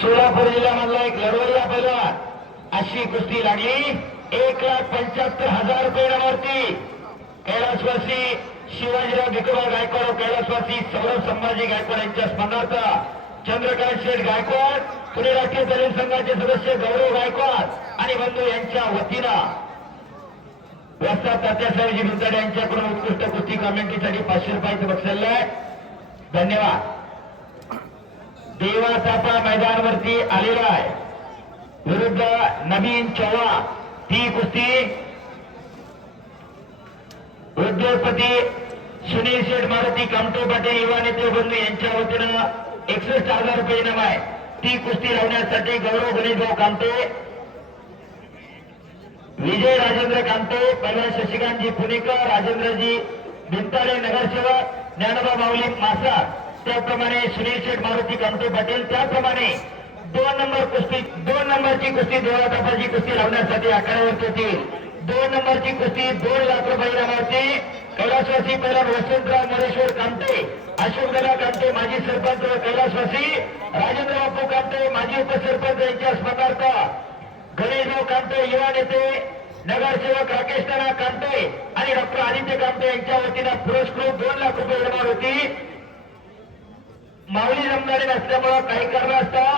सोलापूर जिल्ह्यामधला एक लढवय्या पैलवान अशी कुस्ती लागली 1,75,000 रुपये नावावरती कैलासवासी शिवाजीराव भिकोबा गायकवाड कैलासवासी सौरभ संभाजी गायकवाड यांच्या स्मरणार्थ चंद्रकांत शेठ गायकवाड पुणे राष्ट्रीय दलित संघाचे सदस्य गौरव गायकवाड आणि बंधू यांच्या वतीनं वस्ताद तात्यासाहेबजी भिंताडे यांच्याकडून उत्कृष्ट कुस्ती कमेंट्रीसाठी 500 रुपयाचं बक्षीस आहे. धन्यवाद. देवा चापा मैदानावरती आलेला आहे विरुद्ध नवीन चव्हाण. ती कुस्ती उद्योगपती सुनील शेठ मारुती कामटे पाटील युवा नेते बंधू यांच्या वतीनं 61,000 रुपये इनाम आहे. ती कुस्ती लावण्यासाठी गौरव गणेशभाऊ कामटे, विजय राजेंद्र कामटे, पहिला शशिकांतजी पुणेकर, राजेंद्रजी भिंताडे नगरसेवक, ज्ञानोबा माऊली मासा, त्याप्रमाणे सुनील शेठ मारुती कामटे पाटील, त्याप्रमाणे 2 नंबरची कुस्ती देवातापाची कुस्ती लावण्यासाठी आखाड्यावरती होती. 2 नंबरची कुस्ती 2 लाख रुपये इनामावरती कैलासवासी पहिला वसंतराव मोरेश्वर कामटे, अशोकदादा कामटे माजी सरपंच व कैलासवासी, राजेंद्र बापू कामटे माजी उपसरपंच यांच्या स्मरणार्थ गणेशभाऊ कामटे युवा नेते, नगरसेवक राकेश नाना कामटे आणि डॉक्टर आदित्य कामटे यांच्या वतीनं पुरस्कृत 2 लाख रुपये इनाम होती. माऊली जमणारे नसल्यामुळे काही कारणास्तव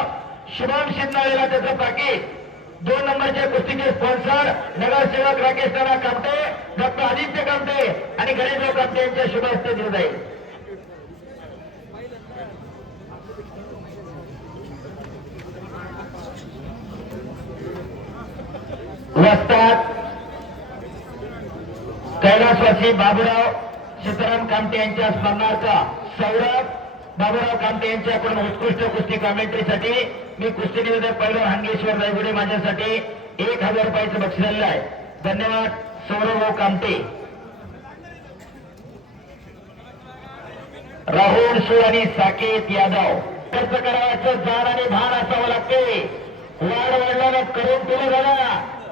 शुभम शिंदाळेला त्याचं पाकिट 2 नंबरच्या कुस्तीचे स्पॉन्सर नगरसेवक राकेश नाना कामटे, डॉक्टर आदित्य कामटे आणि गणेशभाऊ कामटे यांच्या शुभ हस्ते दिलं जाईल. वस्ताद कैलासवासी बाबूराव सीताराम कामटे यांच्या स्मरणार्थ सौरभ बाबूराव कामटे यांच्याकडून उत्कृष्ट कुस्ती कमेंट्रीसाठी मी कुस्ती निवेदक पैलवान हंगेश्वर रायगुडे माझ्यासाठी 1,000 रुपयाचं बक्षीस दिलेलं आहे. धन्यवाद सौरभ कामटे. राहुल सो आणि साकेत यादव. खर्च करायचं जाण आणि भान असावं लागते. वाढ वाढल्यानं करून तुला झाला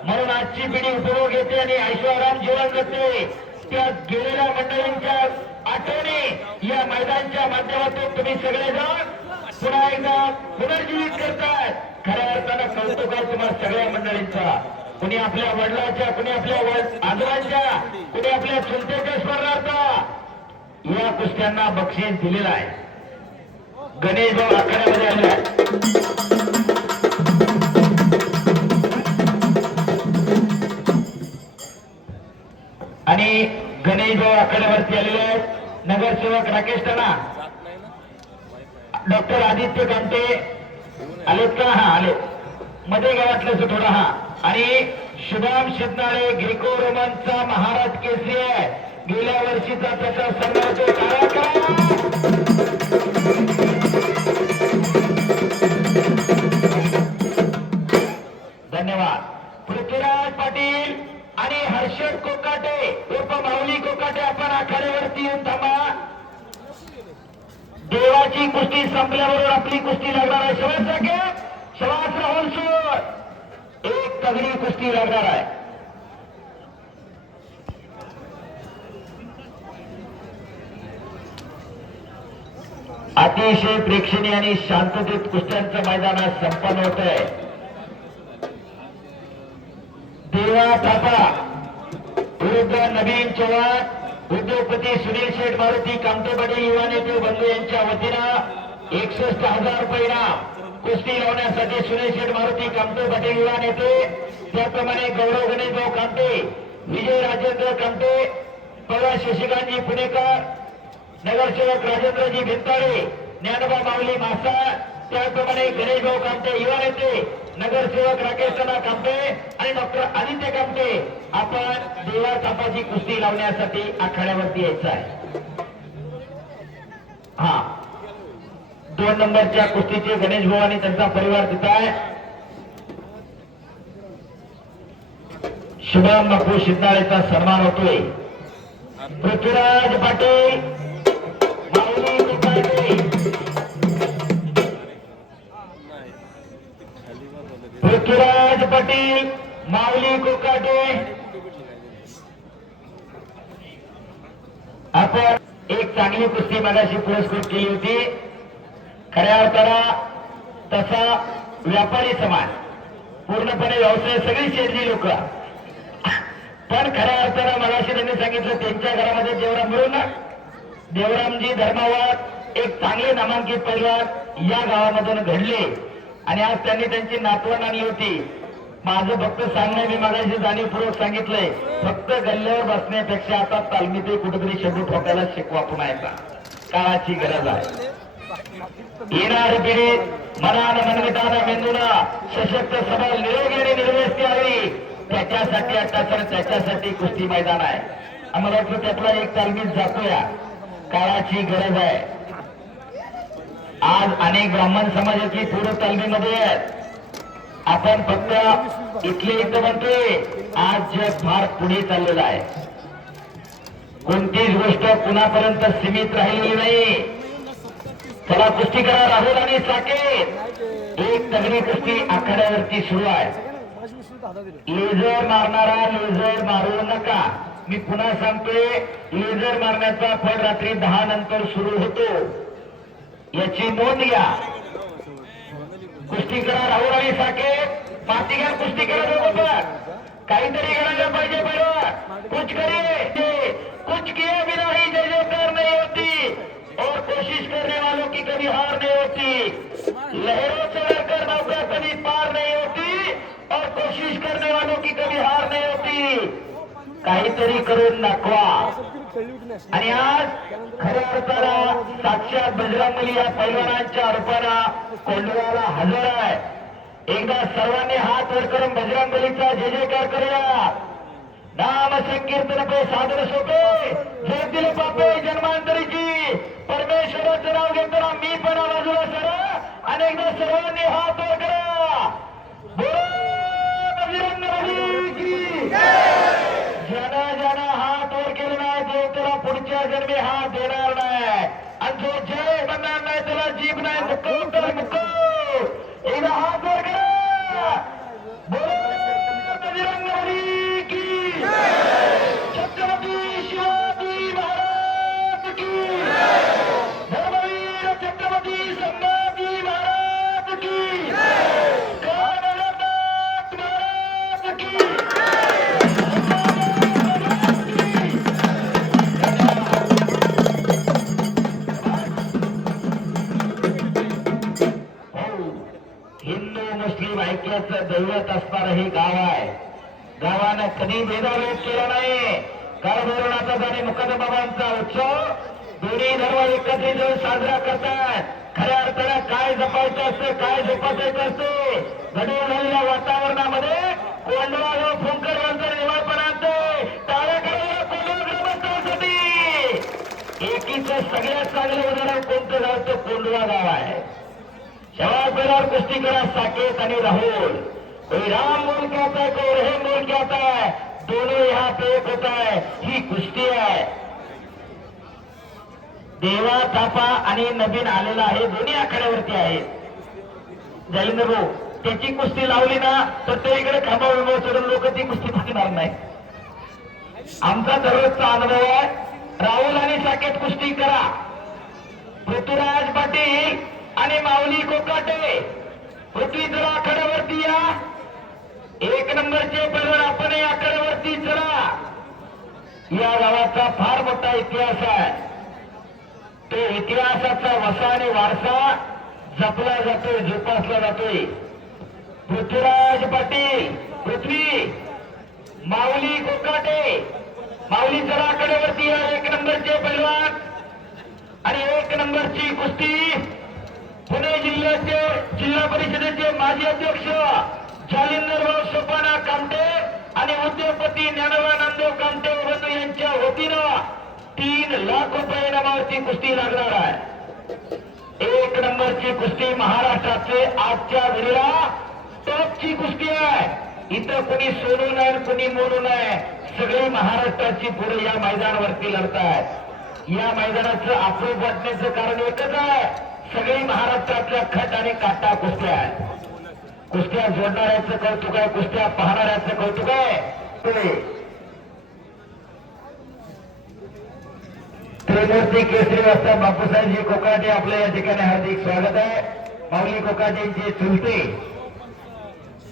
म्हणून आजची पिढी उपभोग घेते आणि ऐश्वर्याराम जीवन जगते. त्या गेलेल्या मंडळींच्या आठवणी या मैदानाच्या माध्यमातून तुम्ही सगळेजण पुन्हा एकदा पुनर्जीवित करताय. खऱ्या अर्थानं कौतुक आहे तुम्हाला सगळ्या मंडळींचा. कुणी आपल्या वडिलांच्या, कुणी आपल्या आजोबांच्या, कुणी आपल्या चुलत्याच्या स्मरणार्थ या कुस्त्यांना बक्षीस दिलेलं आहे. गणेशभाऊ आखाड्यामध्ये आलेला आहे. आणि गणेशभाऊ आखाड्यावरती आलेले आहेत नगरसेवक राकेश नाना, डॉक्टर आदित्य कामटे आलेत का? हा आले. मध्ये गावातलं थोडा हा. आणि शुभम शिंदाळे ग्रेको रोमनचा महाराज केसरी आहे. गेल्या वर्षीचा त्याचा सन्मान धन्यवाद. पृथ्वीराज पाटील आणि हर्षद कोकाटे उर्फ माऊली कोकाटे आपण आखाड्यावरती येऊन थांबा. देवाची कुस्ती संपल्याबरोबर आपली कुस्ती लागणार आहे. शवास राहुल सोड एक तगडी कुस्ती लागणार आहे. अतिशय प्रेक्षणीय आणि शांततेत कुस्त्यांचं मैदान संपन्न होत आहे. देवा थापा विरुद्ध नवीन चव्हाण. उद्योगपती सुनील शेठ मारुती कामटे पाटील युवा नेते बंधू यांच्या वतीनं 61,000 रुपये इनाम. कुस्ती लावण्यासाठी सुनील शेठ मारुती कामटे पाटील युवा नेते, त्याप्रमाणे गौरव गणेशभाऊ कामटे, विजय राजेंद्र कामटे, पहिला शशिकांतजी पुणेकर, नगरसेवक राजेंद्रजी भिंताडे, ज्ञानोबा माऊली मासा, त्याप्रमाणे गणेशभाऊ कामटे युवा नेते, नगरसेवक राकेश नाना कामटे आणि डॉक्टर आदित्य कामटे. आपण देवा थापाची कुस्ती लावण्यासाठी आखाड्यावरती यायचं आहे. हा 2 नंबरच्या कुस्तीचे गणेश भाऊ आणि त्यांचा परिवार तिथं आहे. शुभम बापू शिंदाळेचा सन्मान होतोय. पृथ्वीराज पाटील माऊली कोकाटे, पृथ्वीराज पाटील माऊली कोकाटे. आपण एक चांगली कुस्ती मगाशी पुरस्कृत केली होती. खऱ्या अर्थाला तसा व्यापारी समाज, पूर्णपणे व्यवसाय सगळी शेतकरी लोक. पण खऱ्या अर्थानं मगाशी त्यांनी सांगितलं त्यांच्या घरामध्ये देवराम मिळून ना, देवरामजी धर्मावत एक चांगले नामांकित पैलवान या गावामधून घडले आणि आज त्यांनी त्यांची नातवंड आणली होती. माझं फक्त सांगणं, मी मगाशी जाणीवपूर्वक सांगितलंय, फक्त गल्ल्यावर बसण्यापेक्षा आता तालमीत कुठेतरी शब्द ठोकायला शिकवा पुन्हा एकदा. काळाची गरज आहे. येणार पिढीत मनान मनगटानं मेंदूला सशक्त सबल निरोगी आणि निर्व्यस्ती हवी, त्याच्यासाठी आता सर त्याच्यासाठी कुस्ती मैदान आहे. आम्हाला वाटतं त्यातला एक तालमीत जातोया. काळाची गरज आहे. आज अनेक ब्राह्मण समाजाची पूर्व तालमीमध्ये आहेत. आपण फक्त इथले इथं म्हणतोय, आज जग फार पुढे चाललेलं आहे. कोणतीच गोष्ट कुणापर्यंत सीमित राहिलेली नाही. चला कुस्ती करा. राहुल आणि साकेत एक तगडी कुस्ती आखाड्यावरती सुरू आहे. लेझर मारणारा लेझर मारू नका. मी पुन्हा सांगतोय, लेझर मारण्याचा फळ रात्री 10 नंतर सुरू होतो, याची नोंद घ्या. कुस्ती करा. राहुल आणि साकेत पाठी घ्या. कुस्ती करा दोघं. काहीतरी करायला पाहिजे. बरोबर कुछ करे, कुछ किए बिना ही जय जयकार नहीं होती और कोशिश करने वालों की कभी हार नहीं होती. लहरों से लड़कर नौका कभी पार नहीं होती और कोशिश करने वालों की कभी हार नहीं होती. काहीतरी करून दाखवा. आणि आज खऱ्या अर्थाला साक्षात बजरंगबली या पैलवानांच्या रूपानं कोंडव्याला हजर आहे. एकदा सर्वांनी हात वर करून बजरंगबलीचा जय जयकार करूया. नाम संकीर्तन पे सादर सोपे जगतील बापे जन्मांतरीची. परमेश्वराचं नाव घेताना मी पण बाजूला सर आणि एकदा सर्वांनी हात वर करा. बजरंगबली ज्यानं ज्यानं हात वर केले नाही देव त्याला पुढच्या जन्मी हात देणार नाही. आणि जो जय म्हणणार नाही त्याला जीभ नाही. मुक्को तर मुक्को. एकदा हात वर करा. बजरंगबली की छत्रपती शिवाजी महाराज की. धर्मवीर छत्रपती संभाजी महाराज की. गणनाथ महाराज की. हिंदू मुस्लिम ऐक्याचं दैवत असणारं हे गाव आहे. गावानं कधी भेदाभेद केला नाही. कारभरणाचा आणि मुकदबाबांचा उत्सव दोन्ही धर्म एकत्रित येऊन साजरा करतात. खऱ्या अर्थानं काय जपायचं असतं, काय जोपासायचं असते. घडून झालेल्या वातावरणामध्ये कोंडवा जो फुंकर यांचा निवाळपण आणते. टाळ्या करायला कोंडवा ग्रामस्थांसाठी. एकीचं सगळ्यात चांगलं उदाहरण कोणतं गाव, तर कोंडवा गाव आहे. शवाब बैलावर कुस्ती करा. साकेत आणि राहुल. कोई राम बोल के आता है, कोई रहीम बोल के आता है, दोनों यहाँ पे एक होता है. ही कुस्ती आहे. देवा थापा आणि नवीन आलेला आहे, दोन्ही आखाड्यावरती आहेत. जाईंद्र भाऊ त्याची कुस्ती लावली ना तर ते इकडे खांबा विंबा सोडून लोक ती कुस्ती बघणार नाही. आमचा दररोजचा अनुभव आहे. राहुल आणि साकेत कुस्ती करा. पृथ्वीराज पाटील आणि माऊली कोकाटे पृथ्वी जरा आखाड्यावरती या. एक नंबरचे पैलवान आपण या आखाड्यावरती चला. या गावाचा फार मोठा इतिहास आहे. तो इतिहासाचा वसा आणि वारसा जपला जातोय, जोपासला जातोय. पृथ्वीराज पाटील पृथ्वी, माऊली कोकाटे माऊली जरा आखाड्यावरती या. एक नंबरचे पैलवान आणि एक नंबरची कुस्ती पुणे जिल्ह्याचे जिल्हा परिषदेचे माजी अध्यक्ष जालिंदरराव सोपाना कामटे आणि उद्योगपती ज्ञानोबा नामदेव कामटे बंधू यांच्या वतीनं 3 लाख रुपये इनामावरती कुस्ती लागणार आहे. एक नंबरची कुस्ती महाराष्ट्रातले आजच्या घडीला टॉपची कुस्ती आहे. इथं कोणी सोडू नये, कोणी मोडू नये. सगळे महाराष्ट्राची पुढे या मैदानावरती लढतायत. या मैदानाचं अप्रूप वाटण्याचं कारण एकच आहे, सगळी महाराष्ट्रातल्या खट आणि काटा कुस्त्या आहेत. कुस्त्या जोडणाऱ्याचं कौतुक आहे, कुस्त्या पाहणाऱ्याचं कौतुक आहे. त्रिमूर्ती केसरी वाजता बापूसाहेबजी कोकाटे आपल्या या ठिकाणी हार्दिक स्वागत आहे. माऊली कोकाटेंचे चुलते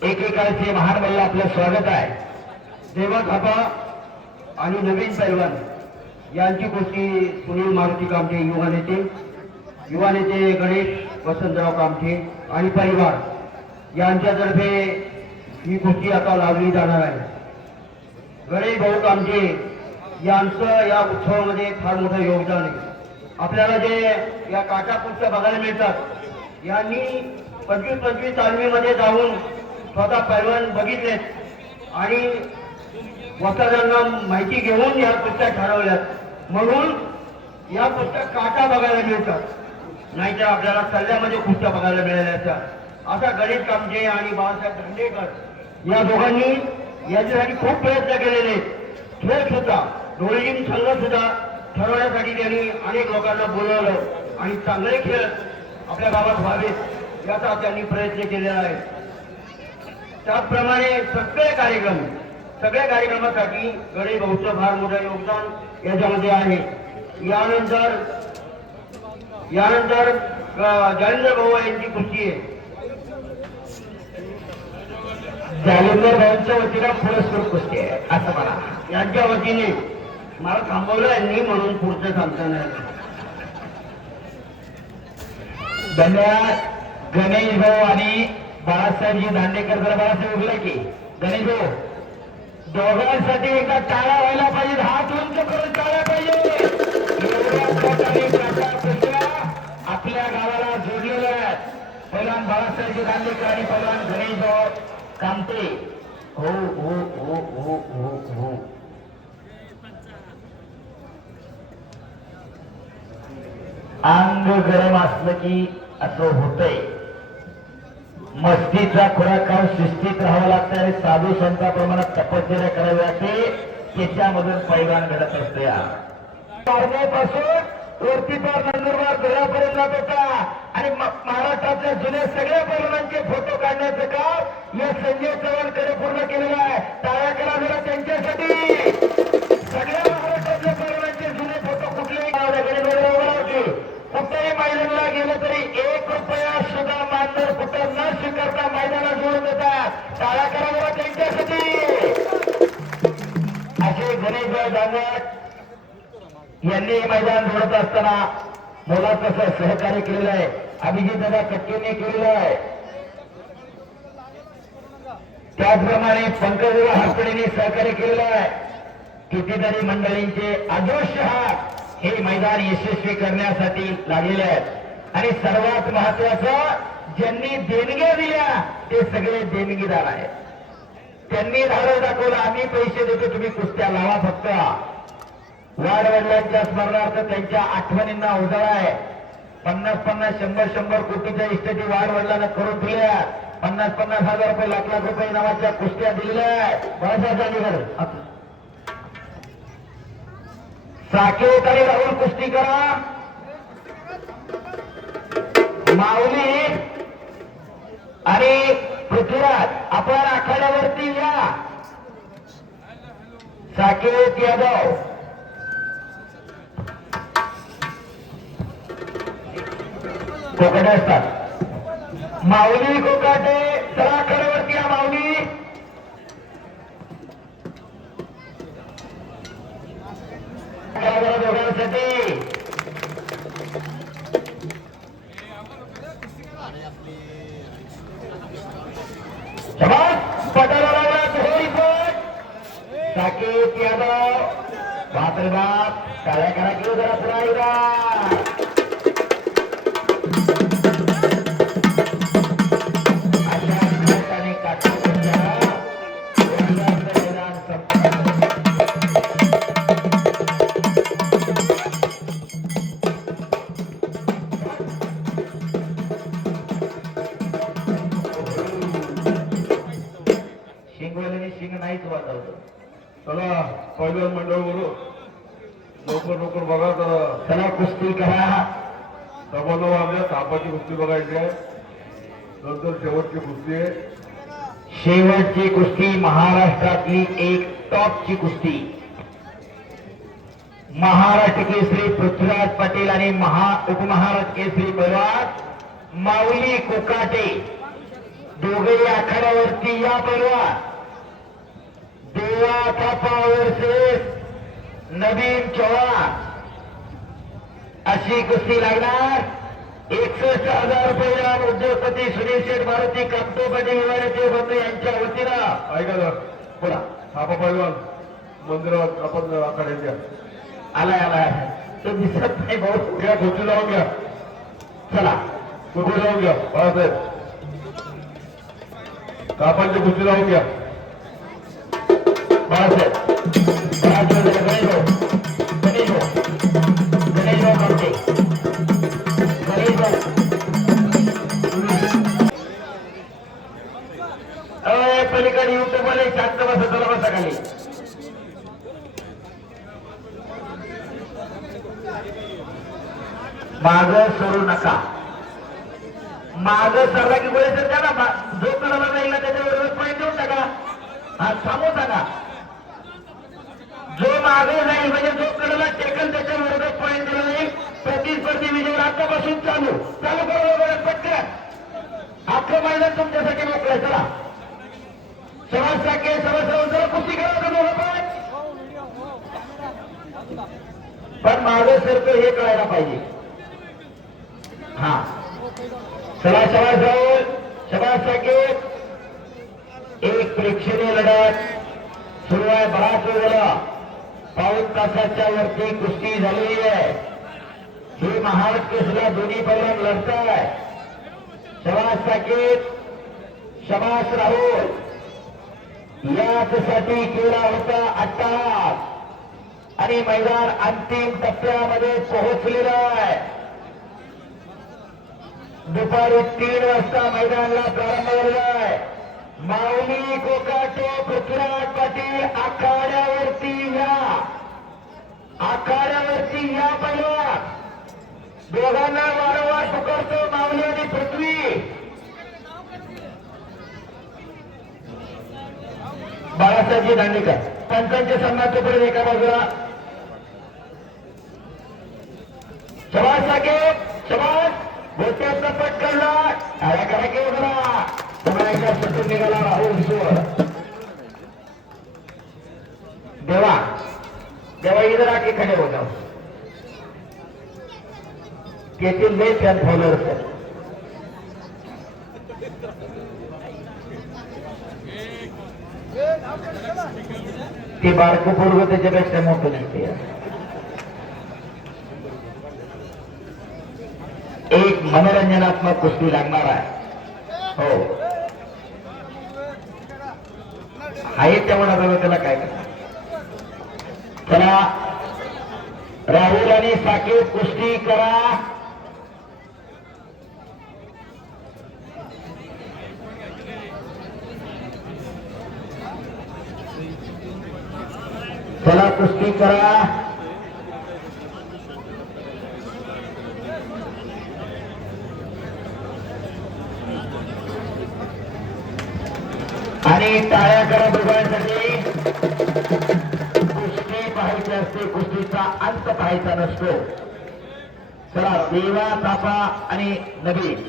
एकेकाळचे महान मल्ल आपलं स्वागत आहे. देवा थापा आणि नवीन पैलवान यांची कुस्ती सुनील मारुती कामठे युवा नेते गणेश वसंतराव कामठे आणि परिवार यांच्यातर्फे ही कुस्ती आता लावली जाणार आहे. गणेश भाऊ कामठे यांचं या उत्सवामध्ये फार मोठं योगदान आहे. आपल्याला जे या काटा कुस्त्या बघायला मिळतात यांनी 25-25 तालमीमध्ये जाऊन स्वतः पैलवान बघितलेत आणि वस्तादांना माहिती घेऊन या कुस्त्या ठरवल्यात. म्हणून या कुस्त्या काटा बघायला मिळतात, नाहीतर आपल्याला सल्ल्यामध्ये कुस्त्या बघायला मिळाल्या असतात. असा गणेश कामठे आणि बाळासाहेब दांडेकर या दोघांनी याच्यासाठी खूप प्रयत्न केलेले आहेत. खेळ सुद्धा डोळीम संघ सुद्धा ठरवण्यासाठी त्यांनी अनेक लोकांना बोलवलं आणि चांगले खेळ आपल्या गावात व्हावेत याचा त्यांनी प्रयत्न केलेला आहे. त्याचप्रमाणे सगळ्या कार्यक्रमासाठी गणेश भाऊचं फार मोठं योगदान याच्यामध्ये आहे. यानंतर जालिंदर भाऊ यांची कुस्ती आहे. जालिंदर भाऊंच्या वतीला पुरस्कृत कुस्ती आहे असं म्हणा. यांच्या वतीने मला थांबवलं यांनी म्हणून पुढचं सांगताना धन्यवाद. गणेश भाऊ आणि बाळासाहेबजी दांडेकर जरा बाळासाहेब उभे की गणेश भाऊ दोघांसाठी एकदा टाळा व्हायला पाहिजे. हात उंच करून टाळ्या पाहिजे. आपल्या गावाला जोडलेल्या आहेत. पहिलवान बाळासाहेबजी दांडेकर आणि पहिलवान गणेश भाऊ कामते. हो हो हो हो हो हो अंग गरम असलं की असं होतंय. मस्तीचा खुराक खाऊन शिस्तीत राहावं लागतं आणि साधू संतांप्रमाणे तपश्चर्या करावी लागते. त्याच्यामधून पैलवान घडत असते. पासून वरती पार नंदुरबार धुळ्यापर्यंत जात होता आणि महाराष्ट्रातल्या जुन्या सगळ्या पैलवानांचे फोटो काढण्याचं काम या संजय चव्हाणकडे पूर्ण केलेलं आहे. टाळ्या करा जरा त्यांच्यासाठी. सगळ्या महाराष्ट्रातल्या पैलवानांचे जुने फोटो कुठलेही कुठेही मैदानाला गेलं तरी 1 रुपया सुद्धा मानधन कुठं न स्वीकारता मैदानात जोडून देतात. टाळ्या करा जरा त्यांच्यासाठी. असे गणेशभाई दांगट यांनी हे मैदान जोडत असताना मोलाचं असं सहकार्य केलेलं आहे. अभिजित दादा कटकेने केलेलं आहे. त्याचप्रमाणे पंकज हरपडेने सहकार्य केलेलं आहे. कितीतरी मंडळींचे अदृश्य हात हे मैदान यशस्वी करण्यासाठी लागलेले आहेत आणि सर्वात महत्वाचं ज्यांनी देणग्या दिल्या ते सगळे देणगीदार आहेत. त्यांनी धाडस दाखवलं. आम्ही पैसे देतो, तुम्ही कुस्त्या लावा. फक्त वाडवडिलांच्या स्मरणार्थ त्यांच्या आठवणींना उजाळा आहे. 50-50, 100-100 कोटीच्या इष्टेची वाडवडिलांना करून दिल्या. 50,000 रुपये, लाख रुपये नावाच्या कुस्त्या दिलेल्या आहेत. बाळासाहेब दांडेकर साकेत आणि राहुल कुस्ती करा. माऊली आणि पृथ्वीराज आपण आखाड्यावरती या. साकेत यादव कोकाटे असतात. माऊली कोकाटे चला आखाड्यावरती या. माऊली दोघांसाठी साकेत यादव बापरे बाप. टाळ्या करा घेऊ जरा पुन्हा एकदा. अशा आणि काटकसरीच्या मैदान संपन्न. चला पैलवान मंडळ बरोबर लवकर बघा. चला कुस्ती करा. सभानो आपल्या थापाची कुस्ती बघायची आहे. नंतर शेवटची कुस्ती आहे. शेवटची कुस्ती महाराष्ट्रातली एक टॉपची कुस्ती. महाराष्ट्र केसरी पृथ्वीराज पाटील आणि उपमहाराष्ट्र केसरी पैलवान माऊली कोकाटे दोघे आखाड्यावरती या पैलवान. देवा थापा वर्सेस नवीन चव्हाण अशी कुस्ती लागणार. 61,000 रुपये उद्योगपती सुनील शेठ मारुती कामतो पाटील विवाहाचे बंधू यांच्या वतीनं. ऐका ना, बोला. थापा पैलवान मंदिरात आपण आखाड्याच्या आलाय तो दिसत नाही भाऊ. घ्या, खुर्ची लावून घ्या, चला खुर्ची लावून घ्या बाळासाहेब, कापांची खुर्ची लावून घ्या. बाळासाहेब गणेश भाऊ करते गणेश भाऊ. पलीकडे युट्यूब वाले शांत बसा, चला बसा खाली. माग सरू नका. माग सरला की गोळे सर द्या ना. जो कडाला जाईल ना त्याच्यावर पॉईंट देऊन टाका. हा थांबवून टाका. जो मागे जाईल म्हणजे जो कडाला टेकल त्याच्या विरोधात पॉईंट दिला जाईल. प्रतिस्पर्धी विजय आतापासून चालू करा पटकन. अख्खं मैदान तुमच्यासाठी मोकळं. चला सवास टाके सवास कुस्ती करा पण मागे सरतं हे कळायला पाहिजे. हा चला शबास राहुल, शबास साकेत. एक प्रेक्षणीय लढत सुरू आहे. बराच वेळ झाला, पाऊण तासाच्या वरती कुस्ती झालेली आहे. ही महाराष्ट्र केसरीला दोन्ही पैलवान लढताय. शबास साकेत, शबास राहुल. यासाठी केला होता अट्टाहास आणि मैदान अंतिम टप्प्यामध्ये पोहोचलेलं आहे. दुपारी 3 वाजता मैदानाला प्रारंभ झालेला आहे. माऊली कोकाटे पृथ्वीराज पाटील आखाड्यावरती या. आखाड्यावरती या पैलवान. दोघांना वारंवार पुकारतो माऊली आणि पृथ्वी. बाळासाहेबजी दांडेकर पंचांच्या सन्मानाचे पुढे एका बाजूला. शबास साकेत, शबास. गोट्याचा पट काढला. टाळ्या करा की वगैरा. समाजाच्या सुटून निघाला राहुल ईश्वर. देवा देवा इधर आके खडे हो जाओ. तेथील लय फॅन फॉलोअर्स आहेत. ते बारकं पोरगं त्याच्यापेक्षा मोठं नसते. एक मनोरंजनात्मक कुस्ती लागणार आहे. हो आहे तेवढा बघा, त्याला काय करणार. चला राहुल आणि साकेत कुस्ती करा. चला कुस्ती करा. आणि टाळ्या करा दोघांसाठी. कुस्ती पाहायची असते, कुस्तीचा अंत पाहायचा नसतो. चला देवा थापा आणि नवीन